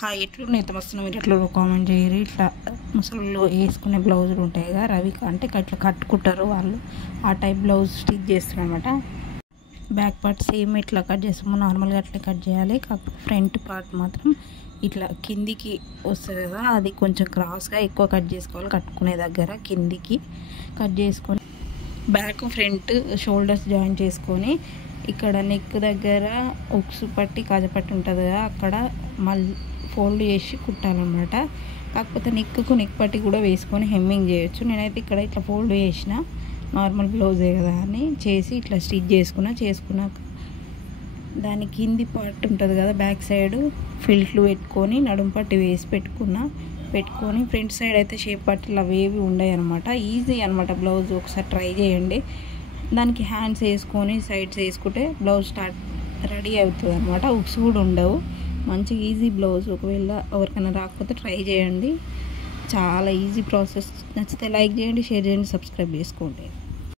Hi ఎట్లున్నాయి వస్తున్నాం మీరు ఎట్లా కామెంట్ చేయరు. ఇట్లా ముసలిలో వేసుకునే బ్లౌజులు ఉంటాయి కదా రవి అంటే ఇట్లా కట్టుకుంటారు వాళ్ళు. ఆ టైప్ బ్లౌజ్ స్టిచ్ చేస్తారు అనమాట. బ్యాక్ పార్ట్ సేమ్ ఇట్లా కట్ చేస్తాము, నార్మల్గా అట్లా కట్ చేయాలి. కాకపోతే ఫ్రంట్ పార్ట్ మాత్రం ఇట్లా కిందికి వస్తుంది కదా, అది కొంచెం క్రాస్గా ఎక్కువ కట్ చేసుకోవాలి. కట్టుకునే దగ్గర కిందికి కట్ చేసుకొని బ్యాక్ ఫ్రంట్ షోల్డర్స్ జాయిన్ చేసుకొని ఇక్కడ నెక్ దగ్గర ఉక్సు పట్టి కాజపట్టి ఉంటుంది కదా, అక్కడ మళ్ళీ ఫోల్డ్ చేసి కుట్టాలన్నమాట. కాకపోతే నెక్కు నెక్ పట్టి కూడా వేసుకొని హెమ్మింగ్ చేయొచ్చు. నేనైతే ఇక్కడ ఇట్లా ఫోల్డ్ చేసిన, నార్మల్ బ్లౌజే కదా అని చేసి ఇట్లా స్టిచ్ చేసుకున్నాక దాని కింది పార్ట్ ఉంటుంది కదా బ్యాక్ సైడ్ ఫిల్ట్లు పెట్టుకొని నడుము పట్టి వేసి పెట్టుకొని ఫ్రంట్ సైడ్ అయితే షేప్ పట్టిలు అవేవి ఉండవు అనమాట. ఈజీ అనమాట బ్లౌజ్. ఒకసారి ట్రై చేయండి. దానికి హ్యాండ్స్ వేసుకొని సైడ్స్ వేసుకుంటే బ్లౌజ్ రెడీ అవుతుంది అనమాట. ఉక్స్ కూడా ఉండవు. మంచి ఈజీ బ్లౌజ్. ఒకవేళ ఎవరికైనా రాకపోతే ట్రై చేయండి. చాలా ఈజీ ప్రాసెస్. నచ్చితే లైక్ చేయండి, షేర్ చేయండి, సబ్స్క్రైబ్ చేసుకోండి.